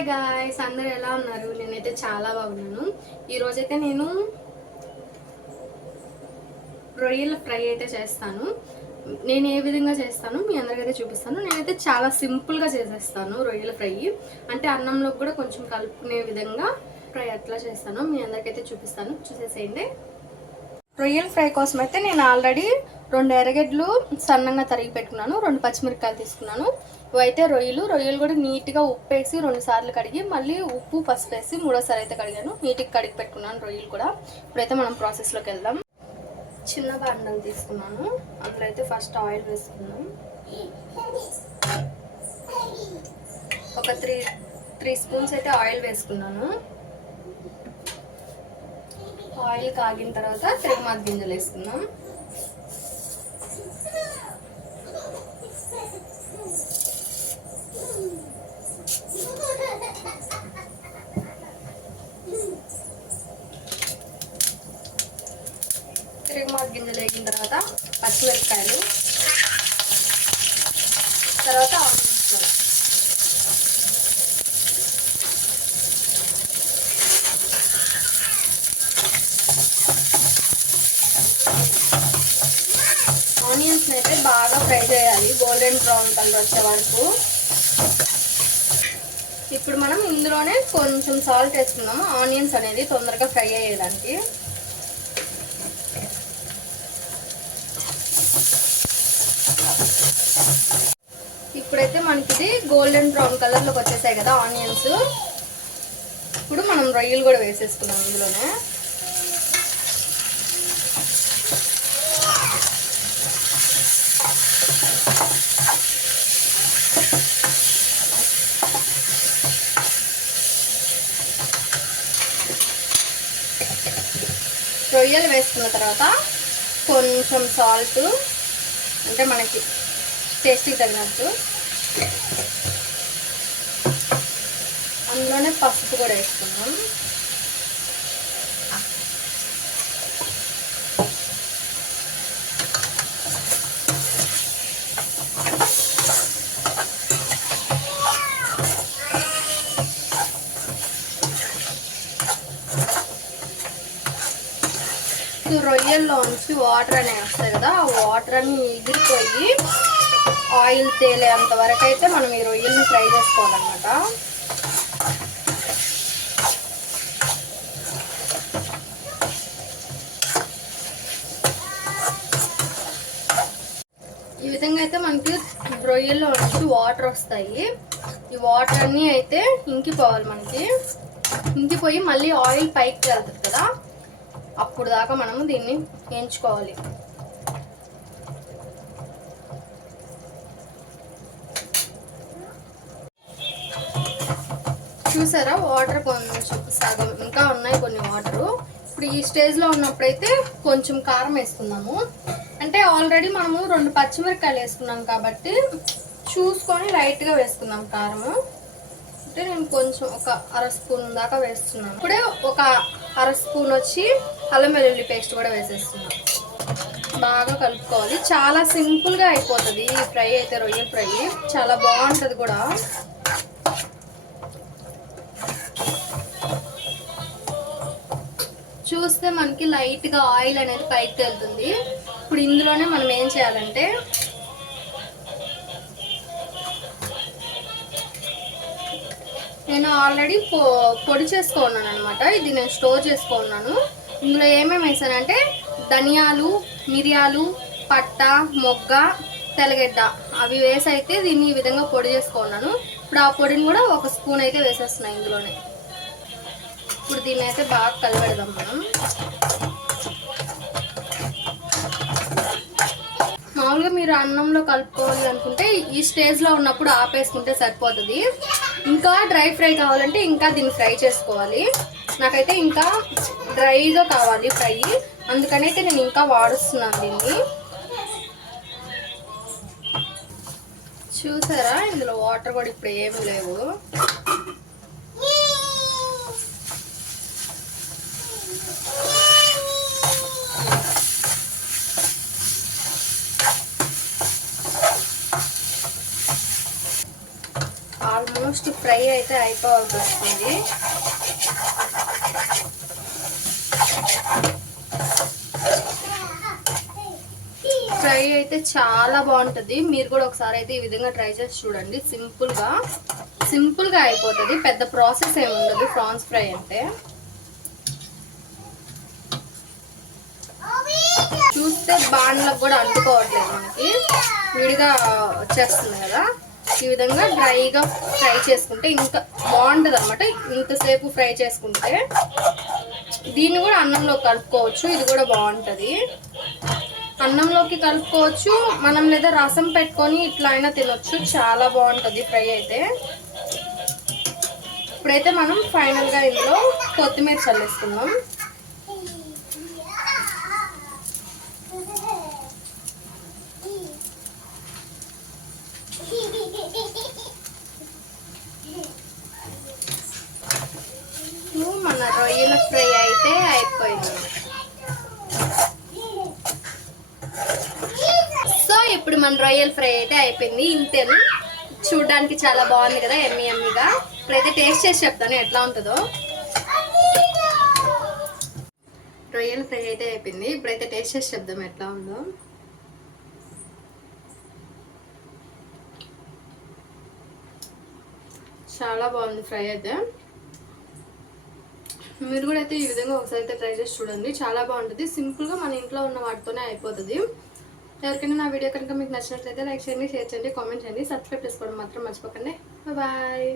Hi guys అందరూ ఎలా ఉన్నారు? నేనైతే చాలా బాగున్నాను. ఈరోజైతే నేను రొయ్యల ఫ్రై అయితే చేస్తాను. నేను ఏ విధంగా చేస్తాను మీ అందరికైతే చూపిస్తాను. నేనైతే చాలా సింపుల్గా చేసేస్తాను రొయ్యల ఫ్రై. అంటే అన్నంలో కూడా కొంచెం కలుపుకునే విధంగా ఫ్రై అట్లా చేస్తాను. మీ అందరికైతే చూపిస్తాను. చూసేసేయండి. రొయ్యల ఫ్రై కోసం అయితే నేను ఆల్రెడీ రెండు ఎర్రగడ్డలు సన్నంగా తరిగి పెట్టుకున్నాను రెండు పచ్చిమిరపకాయలు తీసుకున్నాను. ఇవైతే రొయ్యలు రొయ్యలు కూడా నీట్గా ఉప్పు వేసి రెండు సార్లు కడిగి మళ్ళీ ఉప్పు పసుపు వేసి మూడోసారి అయితే కడిగాను. నీట్గా కడిగి పెట్టుకున్నాను రొయ్యలు కూడా. ఇప్పుడైతే మనం ప్రాసెస్లోకి వెళ్దాం. చిన్న బండలు తీసుకున్నాను. అందులో అయితే ఫస్ట్ ఆయిల్ వేసుకున్నాం ఒక త్రీ త్రీ స్పూన్స్ అయితే ఆయిల్ వేసుకున్నాను. ఆయిల్ కాగిన తర్వాత తిరుగుమాత గింజలు వేసుకుందాం. తిరుగుమాత గింజలు వేగిన తర్వాత పచ్చిమిరపకాయలు. తర్వాత ఆనియన్స్ కూడా ఆనియన్స్ అయితే బాగా ఫ్రై చేయాలి. గోల్డెన్ బ్రౌన్ కలర్ వచ్చే వరకు. ఇప్పుడు మనం ఇందులోనే కొంచెం సాల్ట్ వేసుకున్నాము ఆనియన్స్ అనేది తొందరగా ఫ్రై అయ్యేదానికి. ఇప్పుడైతే మనకి ఇది గోల్డెన్ బ్రౌన్ కలర్లోకి వచ్చేసాయి కదా ఆనియన్స్. ఇప్పుడు మనం రొయ్యలు కూడా వేసేసుకున్నాం ఇందులోనే. రొయ్యలు వేసుకున్న తర్వాత కొంచెం సాల్ట్ అంటే మనకి టేస్ట్కి తగినట్టు. అందులోనే పసుపు కూడా వేసుకున్నాం రొయ్యల్లో రొయ్యల్లోంచి వాటర్ అనేవి వస్తాయి కదా ఆ వాటర్ అని ఎగిరిపోయి ఆయిల్ తేలేంత వరకు అయితే మనం ఈ రొయ్యల్ని ఫ్రై చేసుకోవాలన్నమాట. ఈ విధంగా అయితే మనకి రొయ్యల్లో నుంచి వాటర్ వస్తాయి. ఈ వాటర్ అన్నీ అయితే ఇంకిపోవాలి మనకి. ఇంకిపోయి మళ్ళీ ఆయిల్ పైకి వెళ్తుంది కదా అప్పుడు దాకా మనము దీన్ని వేయించుకోవాలి చూసారా? వాటర్ కొంచెం సగం ఇంకా ఉన్నాయి కొన్ని వాటరు. ఇప్పుడు ఈ స్టేజ్లో ఉన్నప్పుడైతే కొంచెం కారం వేసుకుందాము. అంటే ఆల్రెడీ మనము రెండు పచ్చిమిరపకాయలు వేసుకున్నాం కాబట్టి చూసుకొని లైట్గా వేసుకుందాం కారము. అంటే నేను కొంచెం ఒక అర స్పూన్ దాకా వేస్తున్నాను. ఇప్పుడే ఒక అర స్పూన్ వచ్చి అల్లం వెల్లుల్లి పేస్ట్ కూడా వేసేస్తున్నాం. బాగా కలుపుకోవాలి. చాలా సింపుల్గా అయిపోతుంది. ఈ ఫ్రై అయితే రొయ్యల ఫ్రై. చాలా బాగుంటుంది కూడా. చూస్తే మనకి లైట్గా ఆయిల్ అనేది పైకి వెళ్తుంది ఇప్పుడు ఇందులోనే మనం ఏం చేయాలంటే నేను ఆల్రెడీ పొ పొడి చేసుకున్నాను అనమాట ఇది నేను స్టోర్ చేసుకున్నాను. ఇందులో ఏమేమి వేసానంటే ధనియాలు మిరియాలు పట్ట మొగ్గ తెల్లగడ్డ. అవి వేసి అయితే దీన్ని ఈ విధంగా పొడి చేసుకున్నాను. ఇప్పుడు ఆ పొడిని కూడా ఒక స్పూన్ అయితే వేసేస్తున్నాను ఇందులోనే. ఇప్పుడు దీన్ని అయితే బాగా కలబెడదాం మనం. మామూలుగా మీరు అన్నంలో కలుపుకోవాలి అనుకుంటే ఈ స్టేజ్లో ఉన్నప్పుడు ఆపేసుకుంటే సరిపోతుంది. ఇంకా డ్రై ఫ్రై కావాలంటే ఇంకా దీన్ని ఫ్రై చేసుకోవాలి. నాకైతే ఇంకా డ్రైగా కావాలి ఫ్రై. అందుకనైతే నేను ఇంకా వాడుస్తున్నాను దీన్ని. చూసారా? ఇందులో వాటర్ కూడా ఇప్పుడు ఏమి లేవు. ఆల్మోస్ట్ ఫ్రై అయితే అయిపోవాల్సి వస్తుంది. ఫ్రై అయితే చాలా బాగుంటుంది. మీరు కూడా ఒకసారి అయితే ఈ విధంగా ట్రై చేసి చూడండి. సింపుల్గా సింపుల్గా అయిపోతుంది. పెద్ద ప్రాసెస్ ఏమి ఉండదు ప్రాన్స్ ఫ్రై అంటే. చూస్తే బాండ్లకు కూడా అంటుకోవట్లేదు మనకి. విడిగా వచ్చేస్తుంది కదా. ఈ విధంగా డ్రైగా ఫ్రై చేసుకుంటే ఇంత బాగుంటుంది అనమాట ఇంతసేపు ఫ్రై చేసుకుంటే దీన్ని కూడా అన్నంలో కలుపుకోవచ్చు ఇది కూడా బాగుంటుంది. అన్నంలోకి కలుపుకోవచ్చు మనం లేదా రసం పెట్టుకొని ఇట్లా అయినా తినొచ్చు చాలా బాగుంటుంది ఫ్రై అయితే. ఇప్పుడైతే మనం ఫైనల్గా ఇందులో కొత్తిమీర చల్లేసుకుందాం మన రొయ్యల ఫ్రై అయితే అయిపోయింది సో ఇప్పుడు మన రొయ్యల ఫ్రై అయితే అయిపోయింది. ఇంతేను? చూడడానికి చాలా బాగుంది కదా ఎమ్మి ఎమ్మిగా. ఇప్పుడైతే టేస్ట్ చేసి చెప్తాను ఎట్లా ఉంటుందో. రొయ్యల ఫ్రై అయితే అయిపోయింది. ఇప్పుడైతే టేస్ట్ చేసి చెప్దాం ఎట్లా ఉందో. చాలా బాగుంది ఫ్రై అయితే. మీరు కూడా అయితే ఈ విధంగా ఒకసారి అయితే ట్రై చేసి చూడండి. చాలా బాగుంటుంది. సింపుల్గా మన ఇంట్లో ఉన్న వాటితోనే అయిపోతుంది. ఎవరికైనా నా వీడియో కనుక మీకు నచ్చినట్లయితే లైక్ చేయండి షేర్ చేయండి కామెంట్ చేయండి. సబ్స్క్రైబ్ చేసుకోవడం మాత్రం మర్చిపోకండి. బాయ్